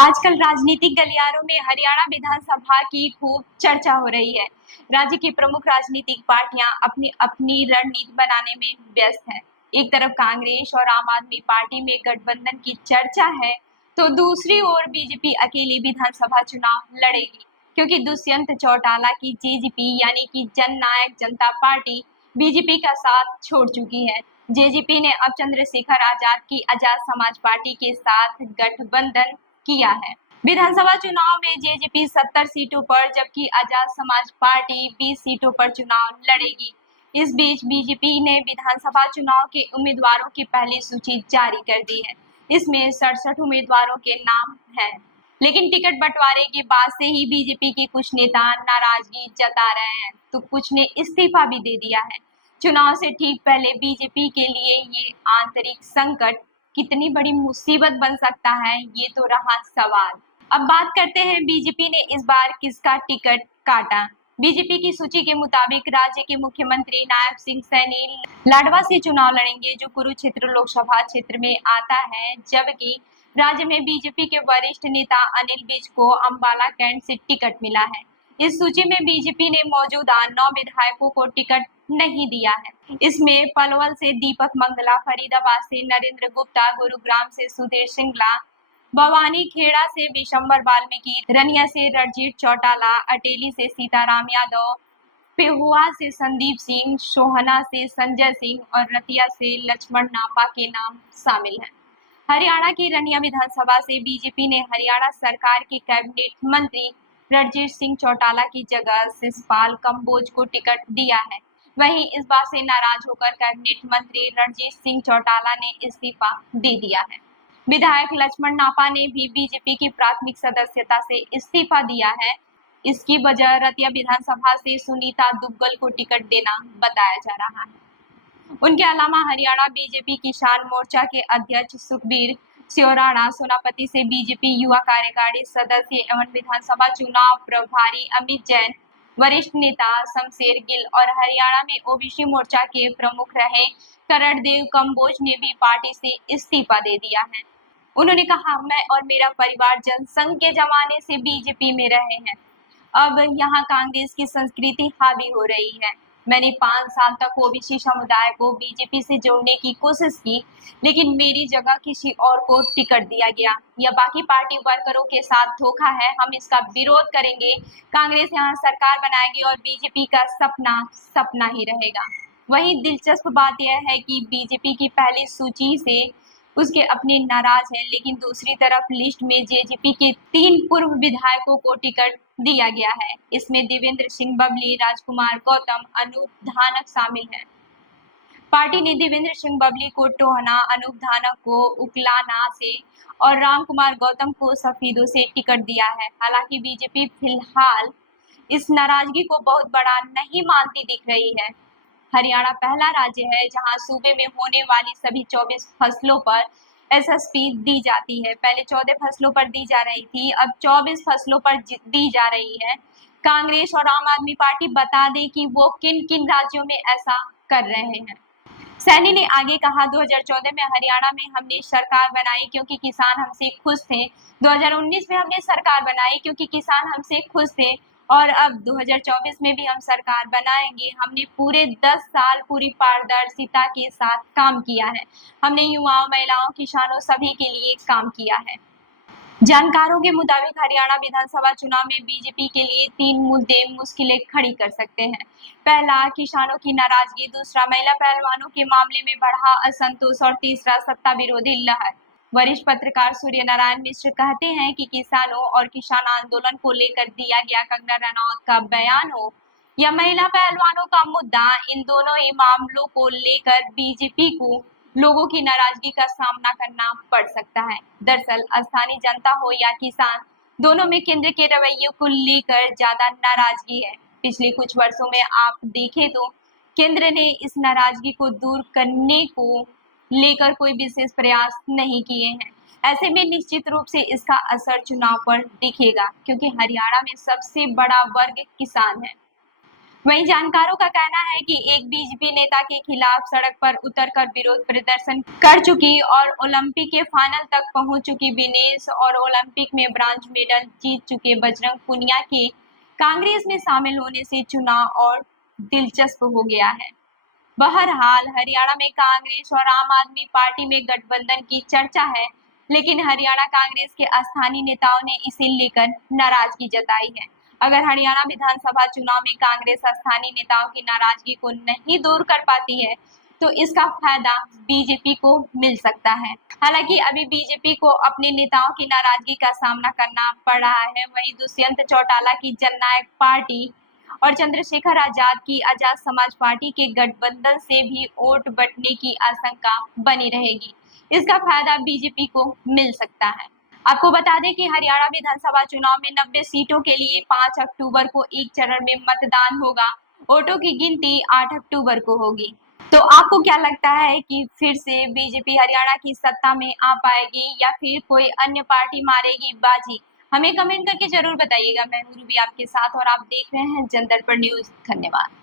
आजकल राजनीतिक गलियारों में हरियाणा विधानसभा की खूब चर्चा हो रही है। राज्य की प्रमुख राजनीतिक पार्टियां अपनी अपनी रणनीति बनाने में व्यस्त हैं। एक तरफ कांग्रेस और आम आदमी पार्टी में गठबंधन की चर्चा है, तो दूसरी ओर बीजेपी अकेली विधानसभा चुनाव लड़ेगी, क्योंकि दुष्यंत चौटाला की जेजेपी यानी कि जननायक जनता पार्टी बीजेपी का साथ छोड़ चुकी है। जेजेपी ने अब चंद्रशेखर आजाद की आजाद समाज पार्टी के साथ गठबंधन किया है। विधानसभा चुनाव में जेजेपी 70 सीटों पर जबकि आजाद समाज पार्टी 20 सीटों पर चुनाव लड़ेगी। इस बीच बीजेपी ने विधानसभा चुनाव के उम्मीदवारों की पहली सूची जारी कर दी है। इसमें 67 उम्मीदवारों के नाम हैं, लेकिन टिकट बंटवारे के बाद से ही बीजेपी के कुछ नेता नाराजगी जता रहे हैं, तो कुछ ने इस्तीफा भी दे दिया है। चुनाव से ठीक पहले बीजेपी के लिए ये आंतरिक संकट कितनी बड़ी मुसीबत बन सकता है, ये तो रहा सवाल। अब बात करते हैं बीजेपी ने इस बार किसका टिकट काटा। बीजेपी की सूची के मुताबिक राज्य के मुख्यमंत्री नायब सिंह सैनी लाडवा से चुनाव लड़ेंगे, जो कुरुक्षेत्र लोकसभा क्षेत्र में आता है, जबकि राज्य में बीजेपी के वरिष्ठ नेता अनिल विज को अंबाला कैंट से टिकट मिला है। इस सूची में बीजेपी ने मौजूदा 9 विधायकों को टिकट नहीं दिया है। इसमें पलवल से दीपक मंगला, फरीदाबाद से नरेंद्र गुप्ता, गुरुग्राम से सुधीर सिंगला, भवानी खेड़ा से विशंबर वाल्मीकि, रनिया से रणजीत चौटाला, अटेली से सीताराम यादव, पेहुआ से संदीप सिंह, सोहना से संजय सिंह और रतिया से लक्ष्मण नापा के नाम शामिल हैं। हरियाणा की रनिया विधानसभा से बीजेपी ने हरियाणा सरकार के कैबिनेट मंत्री रणजीत सिंह चौटाला की जगह शिषपाल कंबोज को टिकट दिया है। वहीं इस बात से नाराज होकर कैबिनेट मंत्री रणजीत सिंह चौटाला ने इस्तीफा दे दिया है। विधायक लक्ष्मण नापा ने भी बीजेपी की प्राथमिक सदस्यता से इस्तीफा दिया है। इसकी वजह रतिया विधानसभा से सुनीता दुग्गल को टिकट देना बताया जा रहा है। उनके अलावा हरियाणा बीजेपी किसान मोर्चा के अध्यक्ष सुखबीर सियोराणा, सोनापति से बीजेपी युवा कार्यकारी सदस्य एवं विधानसभा चुनाव प्रभारी अमित जैन, वरिष्ठ नेता शमशेर गिल और हरियाणा में ओबीसी मोर्चा के प्रमुख रहे करणदेव कंबोज ने भी पार्टी से इस्तीफा दे दिया है। उन्होंने कहा, मैं और मेरा परिवार जनसंघ के जमाने से बीजेपी में रहे हैं। अब यहाँ कांग्रेस की संस्कृति हावी हो रही है। मैंने 5 साल तक ओबीसी समुदाय को बीजेपी से जोड़ने की कोशिश की, लेकिन मेरी जगह किसी और को टिकट दिया गया। यह बाकी पार्टी वर्करों के साथ धोखा है। हम इसका विरोध करेंगे। कांग्रेस यहाँ सरकार बनाएगी और बीजेपी का सपना सपना ही रहेगा। वहीं दिलचस्प बात यह है कि बीजेपी की पहली सूची से उसके अपने नाराज हैं, लेकिन दूसरी तरफ लिस्ट में जेजेपी के 3 पूर्व विधायकों को टिकट दिया गया है। इसमें देवेंद्र सिंह बबली, राजकुमार गौतम, अनूप धानक शामिल हैं। पार्टी ने देवेंद्र सिंह बबली को टोहना, अनूप धानक को उकलाना से और राम कुमार गौतम को सफीदों से टिकट दिया है। हालांकि बीजेपी फिलहाल इस नाराजगी को बहुत बड़ा नहीं मानती दिख रही है। हरियाणा पहला राज्य है जहां सूबे में होने वाली सभी 24 फसलों पर एसएसपी दी जाती है। पहले 14 फसलों पर दी जा रही थी, अब 24 फसलों पर दी जा रही है। कांग्रेस और आम आदमी पार्टी बता दें कि वो किन किन राज्यों में ऐसा कर रहे हैं। सैनी ने आगे कहा, 2014 में हरियाणा में हमने सरकार बनाई क्योंकि किसान हमसे खुश थे। 2019 में हमने सरकार बनाई क्योंकि किसान हमसे खुश थे और अब 2024 में भी हम सरकार बनाएंगे। हमने पूरे 10 साल पूरी पारदर्शिता के साथ काम किया है। हमने युवाओं, महिलाओं, किसानों सभी के लिए काम किया है। जानकारों के मुताबिक हरियाणा विधानसभा चुनाव में बीजेपी के लिए 3 मुद्दे मुश्किलें खड़ी कर सकते हैं। पहला, किसानों की नाराजगी, दूसरा, महिला पहलवानों के मामले में बढ़ा असंतोष और तीसरा, सत्ता विरोधी लहर। वरिष्ठ पत्रकार सूर्य नारायण मिश्र कहते हैं कि किसानों और किसान आंदोलन को लेकर दिया गया कंगना रनौत का बयान हो या महिला पहलवानों का मुद्दा, इन दोनों ही मामलों को लेकर बीजेपी को लोगों की नाराजगी का सामना करना पड़ सकता है। दरअसल स्थानीय जनता हो या किसान, दोनों में केंद्र के रवैये को लेकर ज्यादा नाराजगी है। पिछले कुछ वर्षों में आप देखें तो केंद्र ने इस नाराजगी को दूर करने को लेकर कोई विशेष प्रयास नहीं किए हैं। ऐसे में निश्चित रूप से इसका असर चुनाव पर दिखेगा, क्योंकि हरियाणा में सबसे बड़ा वर्ग किसान है। वहीं जानकारों का कहना है कि एक बीजेपी नेता के खिलाफ सड़क पर उतरकर विरोध प्रदर्शन कर चुकी और ओलंपिक के फाइनल तक पहुंच चुकी विनेश और ओलंपिक में ब्रांज मेडल जीत चुके बजरंग पुनिया के कांग्रेस में शामिल होने से चुनाव और दिलचस्प हो गया है। बहरहाल हरियाणा में कांग्रेस और आम आदमी पार्टी में गठबंधन की चर्चा है, लेकिन हरियाणा कांग्रेस के स्थानीय नेताओं ने इसे लेकर नाराजगी जताई है। अगर हरियाणा विधानसभा चुनाव में कांग्रेस स्थानीय नेताओं की नाराजगी को नहीं दूर कर पाती है, तो इसका फायदा बीजेपी को मिल सकता है। हालांकि अभी बीजेपी को अपने नेताओं की नाराजगी का सामना करना पड़ रहा है। वहीं दुष्यंत चौटाला की जननायक पार्टी और चंद्रशेखर आजाद की आजाद समाज पार्टी के गठबंधन से भी वोट बंटने की आशंका बनी रहेगी। इसका फायदा बीजेपी को मिल सकता है। आपको बता दें कि हरियाणा विधानसभा चुनाव में 90 सीटों के लिए 5 अक्टूबर को एक चरण में मतदान होगा। वोटों की गिनती 8 अक्टूबर को होगी। तो आपको क्या लगता है कि फिर से बीजेपी हरियाणा की सत्ता में आ पाएगी या फिर कोई अन्य पार्टी मारेगी बाजी? हमें कमेंट करके जरूर बताइएगा। मैं हूँ रूबी आपके साथ और आप देख रहे हैं जनदर्पण न्यूज। धन्यवाद।